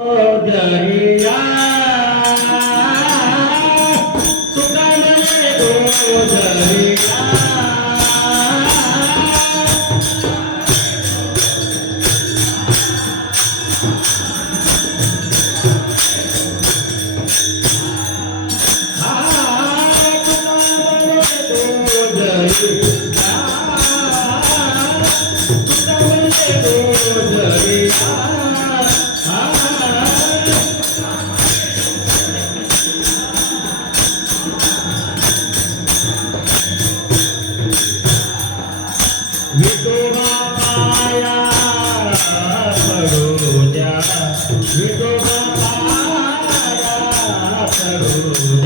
दर सुटंद तो धरिया सुंद दो दरिया सुटले तो जरिया సరోజ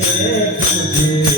é poder.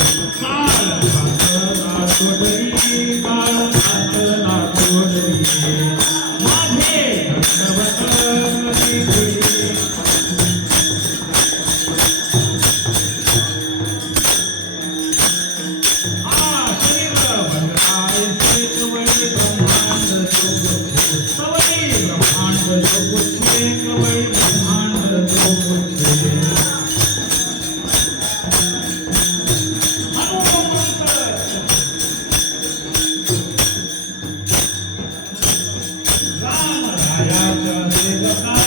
काळ I Yeah.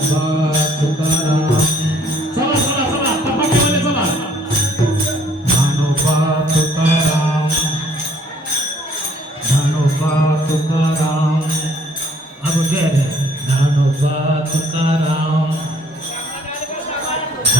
Tukaram, Abu Dhabi, Dhanoba Tukaram.